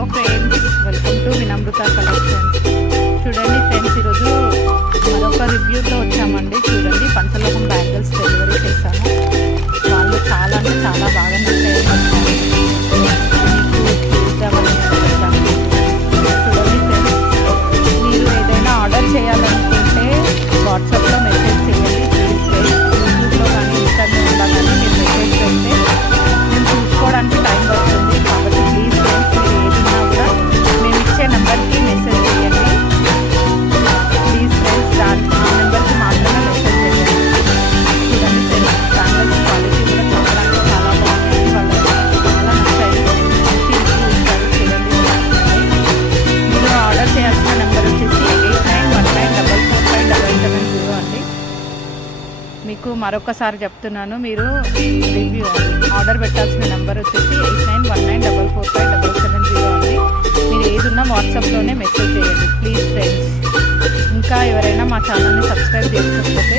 Hello friends, welcome to Vinamrata collections. చూడండి friends, ఈరోజు మరొక రివ్యూతో వచ్చామండి. చూడండి, పంచలోహం బ్యాంగిల్స్ డెలివరీ చేశాము. వాళ్ళు చాలా అంటే చాలా బాగా నచ్చాయి. చూడండి ఫ్రెండ్స్, మీరు ఏదైనా ఆర్డర్ చేయాలనుకుంటే వాట్సాప్లో మెసేజ్ చేయండి ప్లీజ్ ఫ్రెండ్స్. యూట్యూబ్లో కానీ ఇన్స్టాగ్రామ్లో కానీ మీరు మెసేజ్ పెడితే మేము చూసుకోవడానికి టైం పడుతుంది. కాబట్టి ప్లీజ్ ఫ్రెండ్స్, మీరు ఏదైనా కూడా మేము ఇచ్చే నెంబర్కి మెసేజ్ చేయండి ప్లీజ్ ఫ్రెండ్స్. ఆ నెంబర్కి మాత్రమే మెసేజ్ చేయండి. చూడండి ఫ్రెండ్స్, బ్యాంగిల్స్ క్వాలిటీ కూడా చాలా అంటే చాలా బాగుంది. వాళ్ళకి చాలా నచ్చాయి. మంచి రివ్యూ ఇచ్చారు. చూడండి, మీరు ఆర్డర్ చేయాల్సిన నెంబర్ వచ్చేసి 8919445770 అండి. మీకు మరొకసారి చెప్తున్నాను, మీరు రివ్యూ ఆర్డర్ పెట్టాల్సిన నెంబర్ వచ్చేసి 8919445770 అండి. మీరు ఏదున్నా వాట్సాప్లోనే మెసేజ్ చేయండి ప్లీజ్ ఫ్రెండ్స్. ఇంకా ఎవరైనా మా ఛానల్ని సబ్స్క్రైబ్ చేసుకోకపోతే